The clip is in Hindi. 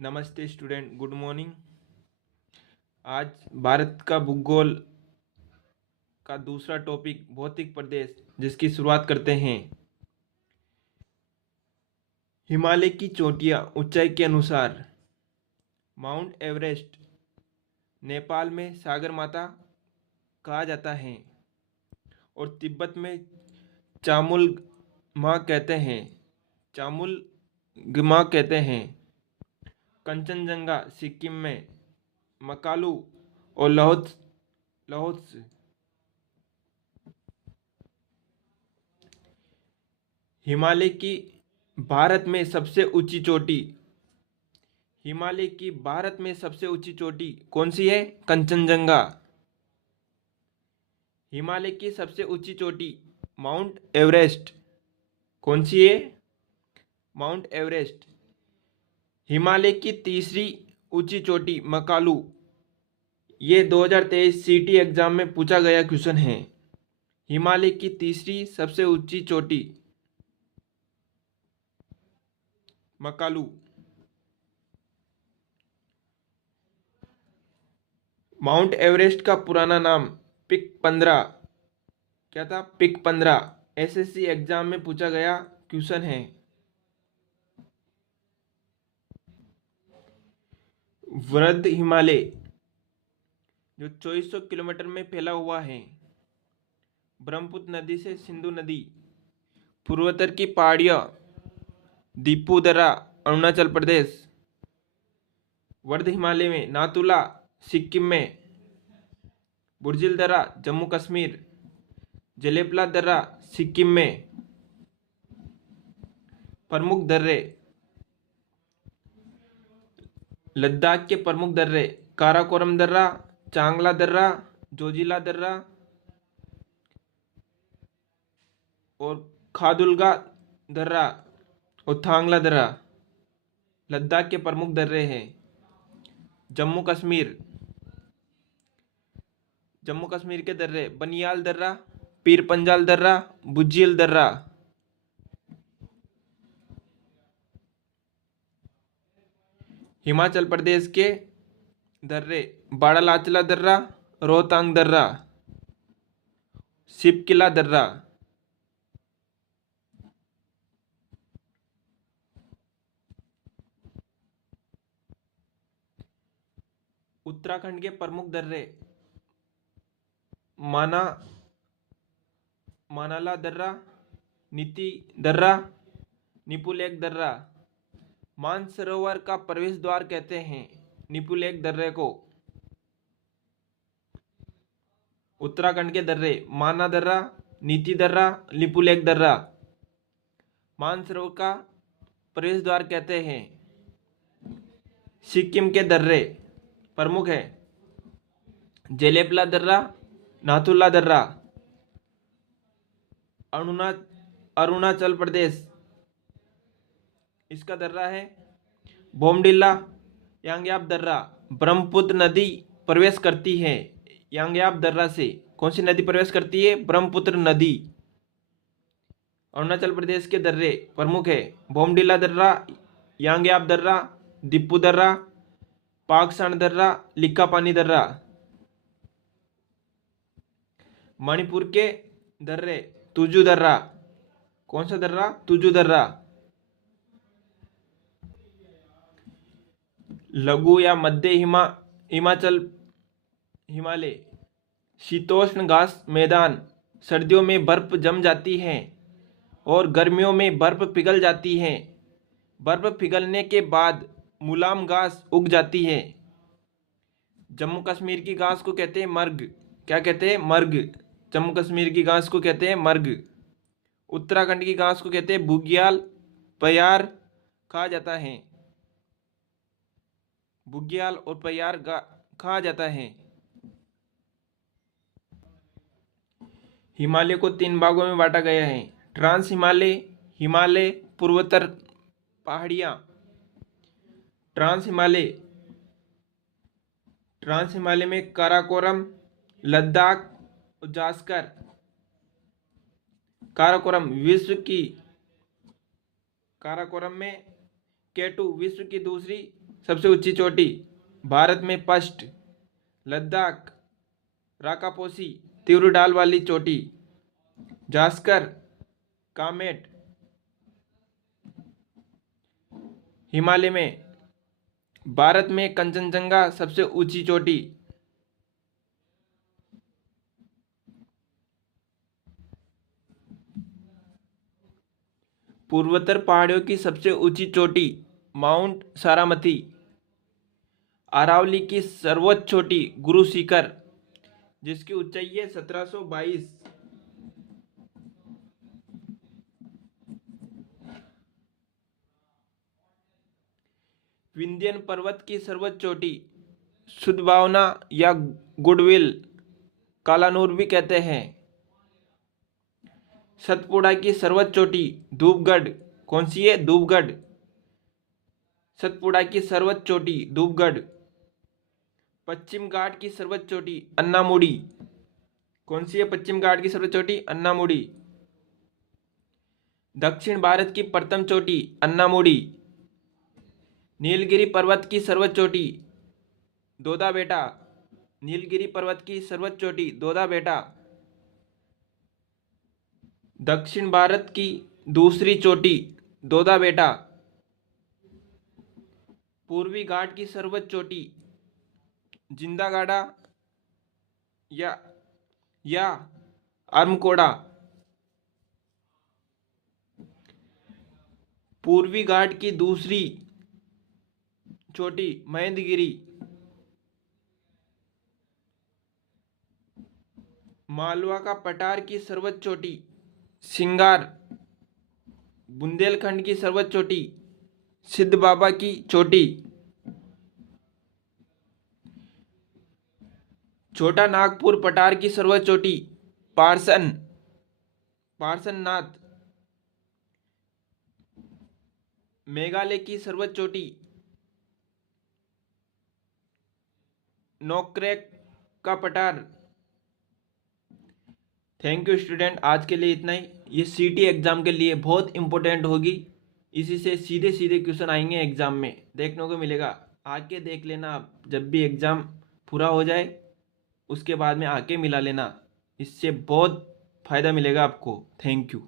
नमस्ते स्टूडेंट, गुड मॉर्निंग। आज भारत का भूगोल का दूसरा टॉपिक भौतिक प्रदेश, जिसकी शुरुआत करते हैं। हिमालय की चोटियाँ ऊंचाई के अनुसार। माउंट एवरेस्ट नेपाल में सागर माता कहा जाता है और तिब्बत में चामुलमा कहते हैं। चामुलगमा कहते हैं। कंचनजंगा सिक्किम में मकालू और लाओत्स। हिमालय की भारत में सबसे ऊंची चोटी। हिमालय की भारत में सबसे ऊंची चोटी कौन सी है? कंचनजंगा। हिमालय की सबसे ऊंची चोटी माउंट एवरेस्ट। कौन सी है? Mount Everest. हिमालय की तीसरी ऊंची चोटी मकालू। ये 2023 सीटी एग्जाम में पूछा गया क्वेश्चन है। हिमालय की तीसरी सबसे ऊंची चोटी मकालू। माउंट एवरेस्ट का पुराना नाम पिक 15। क्या था? पिक 15। एसएससी एग्जाम में पूछा गया क्वेश्चन है। वृद्ध हिमालय जो 2400 किलोमीटर में फैला हुआ है। ब्रह्मपुत्र नदी से सिंधु नदी। पूर्वोत्तर की पहाड़ियाँ दीपू दर्रा अरुणाचल प्रदेश। वर्ध हिमालय में नाथुला सिक्किम में। बुर्जिल दर्रा जम्मू कश्मीर। जलेपला दर्रा सिक्किम में। प्रमुख दर्रे लद्दाख के प्रमुख दर्रे काराकोरम दर्रा, चांगला दर्रा, जोजिला दर्रा और खादुलगा दर्रा और थांगला दर्रा लद्दाख के प्रमुख दर्रे हैं। जम्मू कश्मीर के दर्रे बनियाल दर्रा, पीर पंजाल दर्रा, बुज्जिल दर्रा। हिमाचल प्रदेश के दर्रे बाड़ालाचला दर्रा, रोहतांग दर्रा, शिपकिला दर्रा। उत्तराखंड के प्रमुख दर्रे मानाला दर्रा, नीति दर्रा, निपुलेक दर्रा। मानसरोवर का प्रवेश द्वार कहते हैं निपुलेक दर्रे को। उत्तराखंड के दर्रे माना दर्रा, नीति दर्रा, लिपुलेक दर्रा। मानसरोवर का प्रवेश द्वार कहते हैं। सिक्किम के दर्रे प्रमुख है जेलेपला दर्रा, नाथुला दर्रा। अरुणाचल प्रदेश इसका दर्रा है बोमडिला यांग्याप दर्रा। ब्रह्मपुत्र नदी प्रवेश करती है यांग्याप दर्रा से। कौन सी नदी प्रवेश करती है? ब्रह्मपुत्र नदी। अरुणाचल प्रदेश के दर्रे प्रमुख है बोमडिला दर्रा, यांग्याप दर्रा, दीपू दर्रा, पाकसांड दर्रा, लिक्कापानी दर्रा। मणिपुर के दर्रे तुजू दर्रा। कौन सा दर्रा? तुजू दर्रा। लघु या मध्य हिमालय शीतोष्ण घास मैदान। सर्दियों में बर्फ जम जाती है और गर्मियों में बर्फ पिघल जाती है। बर्फ पिघलने के बाद मुलायम घास उग जाती है। जम्मू कश्मीर की घास को कहते हैं मर्ग। क्या कहते हैं? मर्ग। जम्मू कश्मीर की घास को कहते हैं मर्ग। उत्तराखंड की घास को कहते हैं बुग्याल, पयार कहा जाता है। बुग्याल और पयार कहा जाता है। हिमालय को 3 भागों में बांटा गया है। ट्रांस हिमालय, हिमालय, पूर्वोत्तर पहाड़ियाँ। ट्रांस हिमालय में काराकोरम, लद्दाख, जास्कर। काराकोरम में केटू विश्व की दूसरी सबसे ऊंची चोटी भारत में फर्स्ट, लद्दाख, राकापोसी, तीव्र ढाल वाली चोटी, जास्कर, कामेट, हिमालय में। भारत में कंचनजंगा सबसे ऊंची चोटी, पूर्वोत्तर पहाड़ियों की सबसे ऊंची चोटी माउंट सारामती, अरावली की सर्वोच्च चोटी गुरु शिखर जिसकी ऊंचाई है 1722, विंध्यन पर्वत की सर्वोच्च चोटी सुदभावना या गुडविल, कालानूर भी कहते हैं। सतपुड़ा की सर्वोच्च चोटी धूपगढ़, कौन सी है? धूपगढ़। सतपुड़ा की सर्वोच्च चोटी धूपगढ़। पश्चिम घाट की सर्वोच्च चोटी अन्नामुडी, कौन सी है पश्चिम घाट की सर्वोच्च चोटी? अन्नामुडी। दक्षिण भारत की प्रथम चोटी अन्नामुडी। नीलगिरी पर्वत की सर्वोच्च चोटी दोदा बेटा, नीलगिरी पर्वत की सर्वोच्च चोटी दोदा बेटा। दक्षिण भारत की दूसरी चोटी दोदा बेटा। पूर्वी घाट की सर्वोच्च चोटी जिंदागाड़ा या अरमकोड़ा। पूर्वी घाट की दूसरी चोटी महेंद्रगिरी। मालवा का पठार की सर्वोच्च चोटी सिंगार। बुंदेलखंड की सर्वोच्च चोटी सिद्ध बाबा की चोटी। छोटा नागपुर पठार की सर्वोच्च चोटी पार्सननाथ। मेघालय की सर्वोच्च चोटी नोक्रेक का पठार। थैंक यू स्टूडेंट, आज के लिए इतना ही। ये सीटी एग्जाम के लिए बहुत इंपॉर्टेंट होगी, इसी से सीधे सीधे क्वेश्चन आएंगे एग्जाम में देखने को मिलेगा। आके देख लेना आप, जब भी एग्जाम पूरा हो जाए उसके बाद में आके मिला लेना, इससे बहुत फ़ायदा मिलेगा आपको। Thank you.